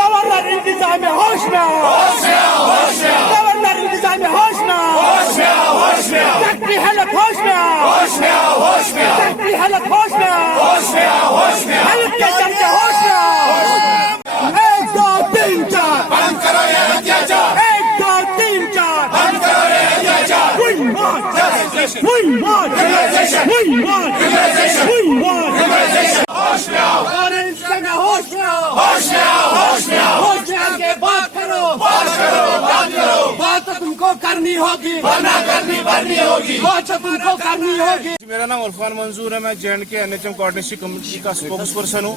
Governor इंतजाम होश में गवर्नर इंतजाम होश में फैक्ट्री हालत होश में फैक्ट्री हालत होश में हालत के चलते होश में 1 2 3 4 बंद करो ये अत्याचार 1 2 3 4 बंद करो ये अत्याचार We want justice. We want Liberalization. We want Liberalization. We want Liberalization. होश में आओ और इंसान होश में आओ होश में आओ होश में आओ होश में आके बात करो बात करो बात तो तुमको करनी होगी वरना करनी भरनी होगी बात तो तुमको करनी होगी। मेरा नाम इरफान मंजूर है। मैं J&K NHM कोऑर्डिनेशन कमेटी का स्पोक्स पर्सन हूँ।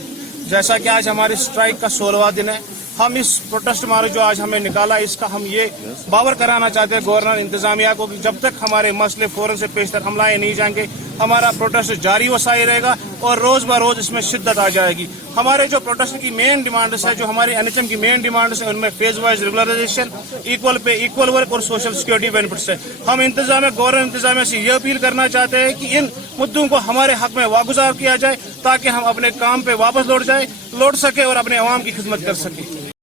जैसा कि आज हमारे स्ट्राइक का 16वां दिन है, हम इस प्रोटेस्ट मार्च जो आज हमें निकाला, इसका हम ये बावर कराना चाहते हैं गवर्नर इंतजामिया को कि जब तक हमारे मसले फौरन से पेश तक हम लाए नहीं जाएंगे, हमारा प्रोटेस्ट जारी व साई रहेगा और रोज ब रोज इसमें शिद्दत आ जाएगी। हमारे जो प्रोटेस्ट की मेन डिमांड्स है, जो हमारी NHM की मेन डिमांड्स है, उनमें phase wise regularisation, equal pay equal work और सोशल सिक्योरिटी बेनिफिट्स है। हम गवर्नर इंतजामिया से ये अपील करना चाहते हैं कि इन मुद्दों को हमारे हक में वागुजार किया जाए ताकि हम अपने काम पे वापस लौट सके और अपने अवाम की खिदमत कर सके।